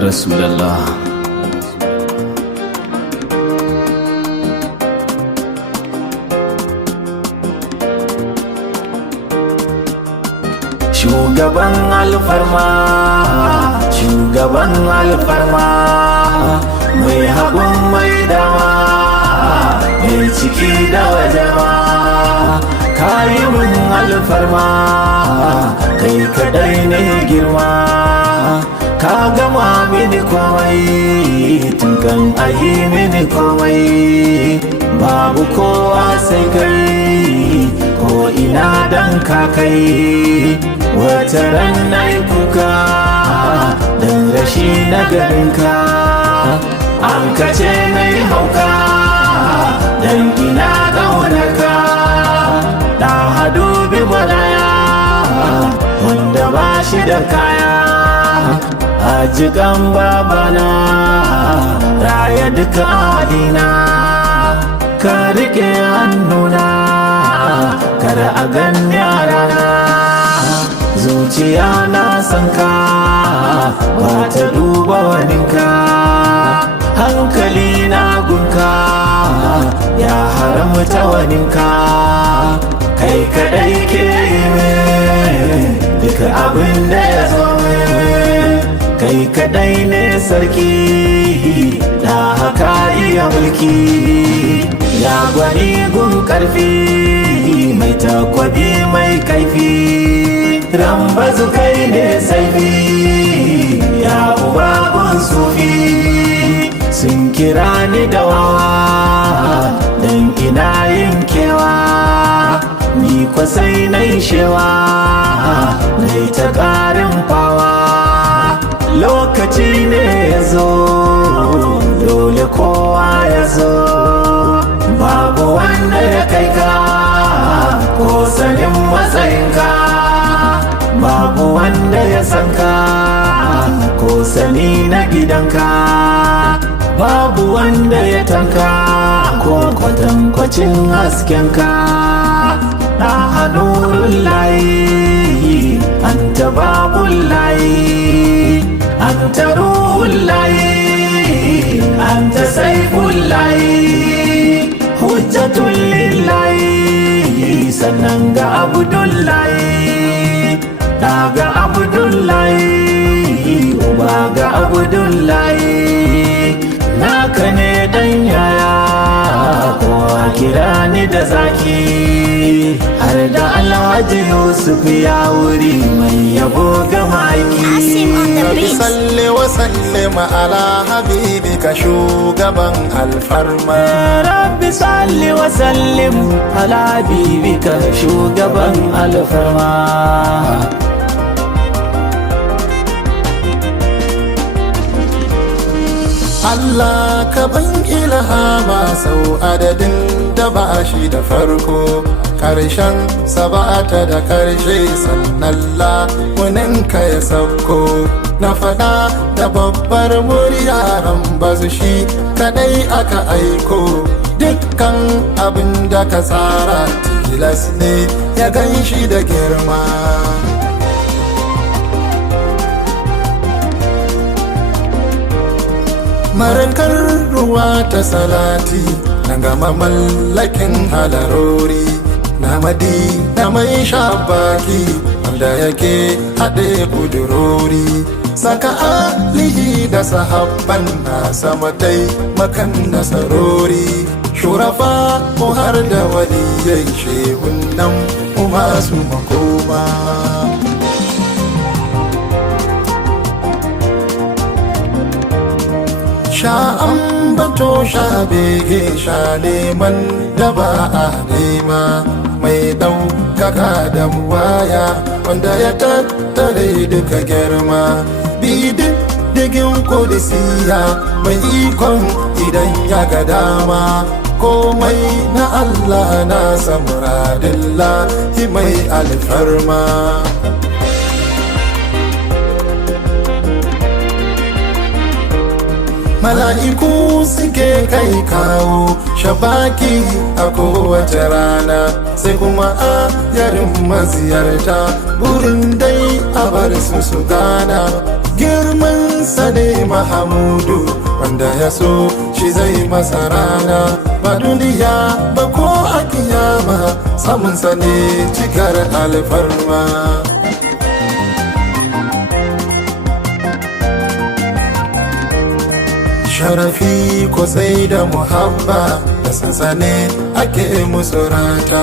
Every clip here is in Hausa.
Rasulallah. Shugaban alfarma, shugaban alfarma, mai hagun mai dama, mai ciki da wajama, kayimin alfarma, kai kadai ne girma, ka gama mini komai, tun kan ayi mini komai, babu kowa sai kai, ko ina dan ka kai. Wata ran na yi kuka don rashi na garinka, an kace na yi hauka don ina ƙaunarka. Na hadu bi maraya wanda ba shi da kaya, a jikan babana raya duka adina, ka rike hannuna kada a gan yarana. Zuciya na san ka ba ta duba waninka, hankali na gunka ya haramta waninka, kai kadai ke min duka abin da ya zo min, kai kadai ne sarki da haka iya mulki, ya gwani gun karfi mai takwabi mai kaifi, rambazu kai ne saifi ya uba gun sufi. Sun kira ni da wawa don ina yin kewa, ni kwasai na yi shewa na yi ta ƙarin fawa. Lokaci ne ya zo dole kowa ya zo, babu wanda ya kai ka ko sanin matsayinka, babu wanda ya san ka ko sani na gidanka, babu wanda ya tanka ko kwatankwacin haskenka. Na hannun layi an ta babun layi, an ta ruhun layi, an ta saifun layi, hujjatun lillahi, sannan ga abdullahi, daga abdullahi, uba ga abdullahi, naka ne dan yaya kowa kira ni da zaki, har da Alhaji Yusuf ya wuri mai yabo ga maki. Rabbi salli wa sallim ala habibika shugaban alfarma. Rabbi salli wa sallim ala habibika shugaban alfarma. Allah ka ban ilhama sau adadin da ba shi da farko, ƙarshen sabata da ƙarshe sannan lamuninka ya sauko. Na faɗa da babbar murya bazu shi kaɗai aka aiko, dukkan abin da ka tsara tilas ne ya gan shi da girma. Marakar ruwa ta salati na gama mallakin halarori, na madina mai shabaki wanda yake haɗe kudurori, saka alihi da sahabban nasa mataimakan nasarori, shurafa ko har da waliyai shehunan masu makoma. Sha ambato sha bege sha neman da ba a nema, mai ɗaukaka da waya wanda ya tattare duka girma, bididdigin kodisiya mai ikon idan ya ga dama, komai na Allah na samuradillah mai alfarma. mala'iku suke kai kawo shabaki a kowace rana, sai kuma a yarin maziyarta burin dai a bar su gana. Girman sa ne Mahamudu wanda ya so shi zai masa rana, ba duniya ba ko a kiyama samun sa ne cikar alfarma. Sharafi ko sai da muhabba da sansane ake musu rata,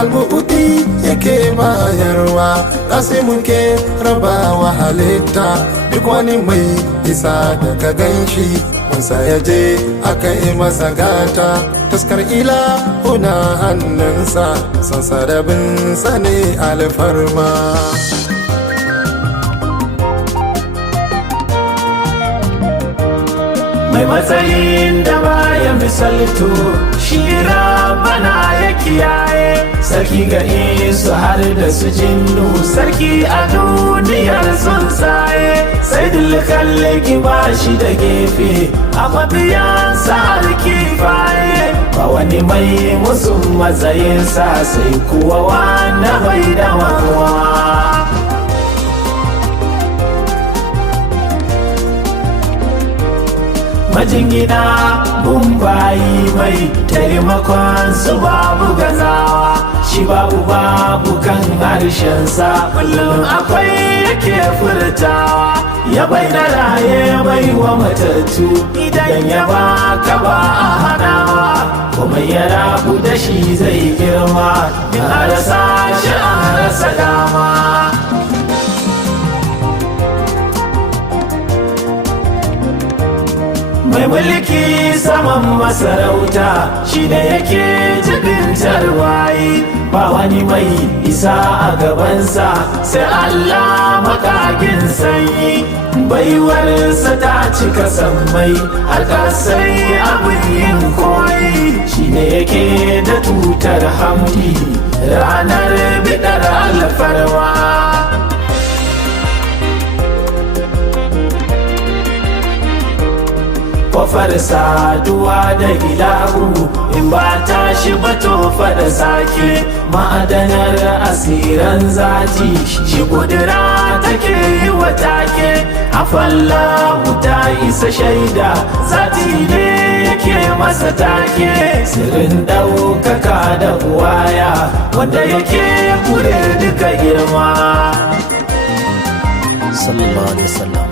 albu'udi yake bayarwa kasimu ke rabawa halitta. Duk wani mai isa da ka ganshi wansa ya je aka yi masa gata, taskar ila una hannunsa sansa da bin sane alfarma. mai matsayin da baya misalto shi bana ya kiyaye, sarki ga isu har da su jinnu, sarki a duniyar tsuntsaye, sai dulkallaki ba shi da gefe a mabiyansa har kifaye. Ba wani mai musu matsayinsa sai kuwa wanda bai da manuwa. Majingina bumbayi mai taimakon su babu gazawa, shi babu kan harshensa kullum akwai yake furtawa. Ya bai da raye ya bai wa matattu, idan ya baka ba a hanawa, kuma ya rabu da shi zai girma, in a rasa shi an rasa dama. mai mulki saman masarauta shi da yake jibintar waye, ba wani mai isa a gabansa sai Allah makagin sanyi. Baiwarsa ta cika sammai har kasai abin yin koyi, shi ne yake da tutar hamdi ranar bidar alfarwa. Kofar saduwa da ilahu in ba ta shi ba tofa da sake, ma'adanar asiran zati shi kudura take yi wa take. Afallahu ta isa shaida zati ne yake masa take, sirrin ɗaukaka da buwaya wanda yake kure duka girma. Sallallahu alaihi wasallam.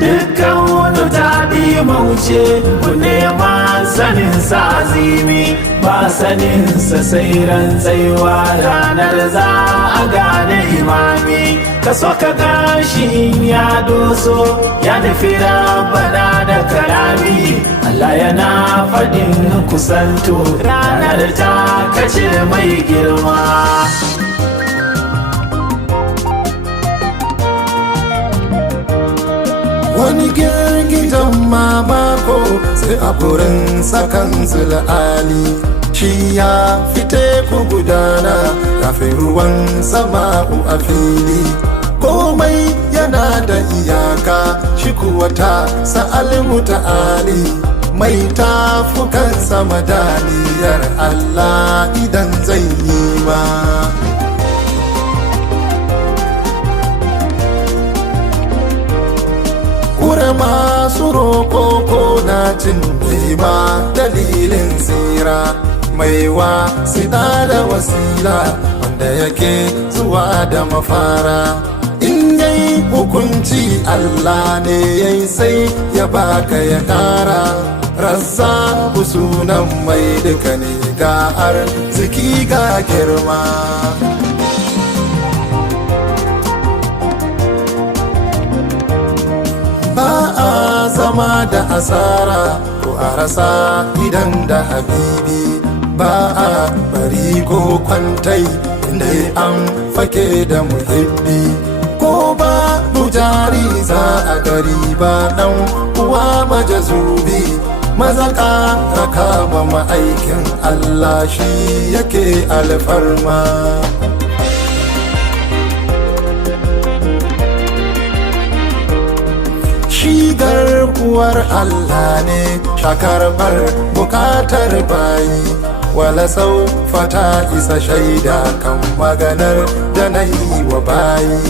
Dukkan wani taɗi mauce ku nema saninsa azimi, ba saninsa sai ran tsaiwa ranar za a gane imami. Ka so ka gashi in ya doso ya nufi rabana da karami, Allah yana faɗin kusanto ranar ta kace mai girma. Wani girgijen mamako sai a furin sakan zul'ali, shi ya fite ku gudana kafin ruwan sama'u a fili. Komai yana da iyaka shi kuwa ta sa'al muta'ali, mai tafukan sama daniyar Allah idan zai yi ma. Kure masu roƙo ko na cin nema dalilin tsira, mai wasila da wasila wanda yake zuwa da mafara. In yayi hukunci Allah ne yayi sai ya baka ya ƙara, rassa sunan mai duka ne ga arziki ga girma. Ba a zama da asara ko a rasa idan da habibi, ba a bari ko kwantai inda an fake da muhibbi. Ko ba jari za a gari ba dan uwa majazubi, mazaka raka ba ma'aikin Allah shi yake alfarma. garkuwar Allah ne shakarbar bukatar bayi wala sau fata isa shaida kan maganar da na yi wa bayi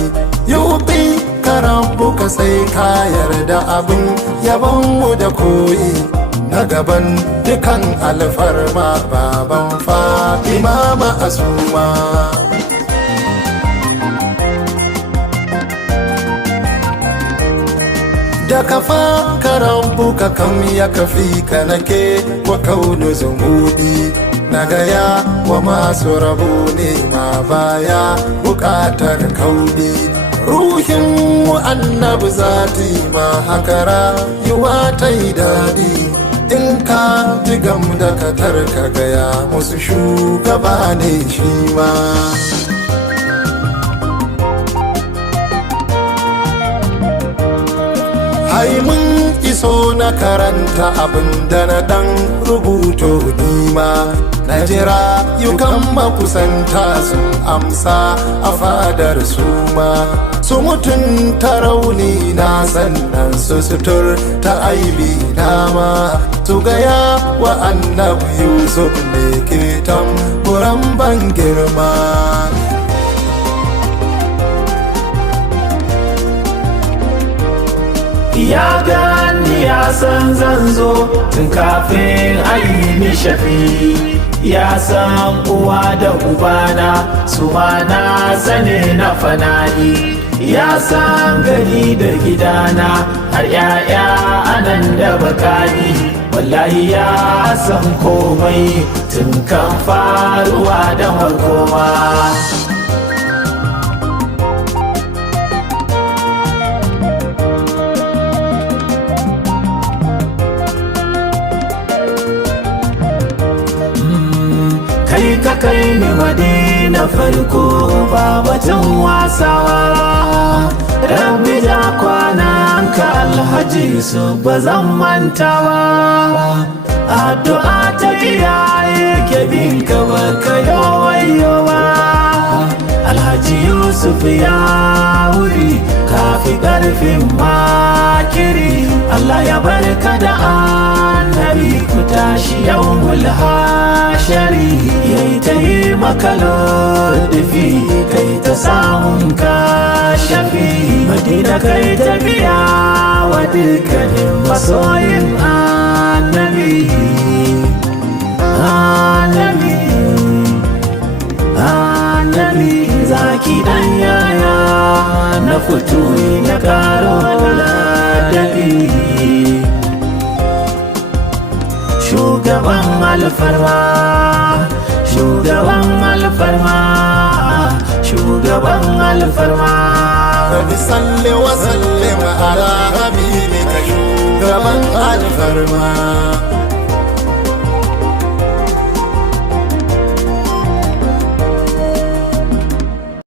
yubi ka sai ka yarda abin yabonmu da koyi na gaban dukan alfarma baban Fatima ma'asuma da kafa ka kam ya kafi ka nake wa kaunu zumudi na gaya wa masu rabu ne ma baya bukatar kaudi ruhin mu annabi zati ma hakara yiwa ta yi daɗi in ka ji gam da katar ka gaya musu shugaba ne shi ma ai mun iso na karanta abin da na dan rubuto nima na jira yukan makusanta sun amsa a fadar su ma su mutunta rauni na sannan su sutur ta aibi dama su gaya wa annabi Yusuf ne ke tamburan ban girma ya gani ya san zan zo tun kafin aini shafi ya san uwa da ubana su ma na sane na fanani ya san gari da gidana har yaya anan da bakani wallahi ya san komai tun kan faruwa da farkoma ka kai ni Madina farko ba batun wasawa rabbi ja kwanan ka alhaji su ba zan mantawa addu'a ta iyaye ke bin ka ba ka yawayowa alhaji Yusuf ya wuri kafi karfin makiri Allah ya barka da annabi ku tashi yawmul hashari yayi ta yi maka ladafi kai ta samun kashafi Madina kai ta biya wa dukkanin masoyin annabi annabi annabi zaki dan yaya na fito na karo ladabi shugaban alfarma shugaban alfarma shugaban alfarma Rabbi salli wa sallim ala habibika shugaban alfarma